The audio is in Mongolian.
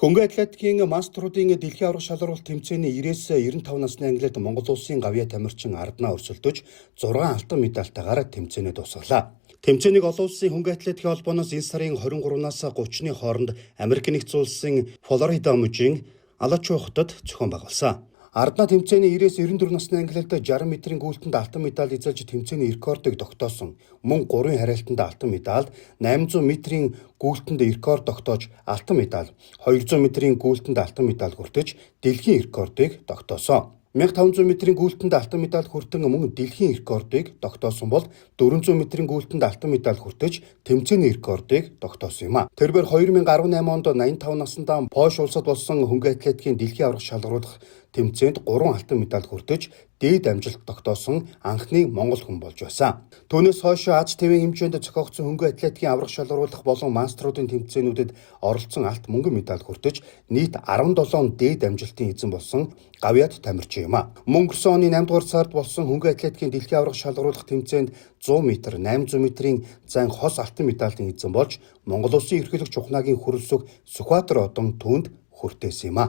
Хөнгө атлетикийн мастеруудын дэлхийн аварга шалралт тэмцээний 90-95 насны ангилалд Монгол улсын гавьяа тамирчин Арднаа өрсөлдөж 6 алтан медальтайгаар тэмцээнээ дуусгалаа. Тэмцээнийг олон улсын хөнгө атлетикийн холбооноос энэ сарын 23-наас 30-ны хооронд Америк нэгдсэн улсын Флорида мужийн Алачуй хотод зохион байгуулсан. Арднаа тэмцээний 90-94 насны ангилалд 60 метрийн гүйлтэнд алтан медаль эзэлж тэмцээний рекордыг тогтоосон. Мөн 3 харилцаанд алтан медаль, 800 метрийн гүйлтэнд рекорд тогтоож алтан медаль, 200 метрийн гүйлтэнд алтан медаль хүртэж дэлхийн рекордыг тогтоосон. 1500 метрийн гүйлтэнд алтан медаль хүртэн мөн дэлхийн рекордыг тогтоосон бол 400 метрийн гүйлтэнд алтан медаль хүртэж тэмцээний рекордыг тогтоосон юм а. Тэрээр 2018 онд 85 наснда Польш улсад болсон хөнгө атлетикийн дэлхийн аварга шалгаруулах тэмцээнд 3 алтан медаль хүртэж дээд амжилт тогтоосон анхны монгол хүн болж байсан. Түүнээс хойш Аз ТV-ийн хэмжээнд зохиогдсон хөнгө атлетикийн аварга шалгаруулах болон мастеруудын тэмцээнүүдэд оролцсон алт мөнгөн медаль хүртэж нийт 17 дээд амжилтын эзэн болсон гавьяат тамирчин юм а. Өнгөрсөн оны 8 дугаар сард болсон хөнгө атлетикийн дэлхийн аварга шалгаруулах тэмцээнд 100 м, 800 м-ийн зан хос алтан медалийн эзэн болж Монгол улсын ерөнхийлөгч Чухнагийн хүрэлцэх Сүхбаатар одон түүнд хүртээсэн юм а.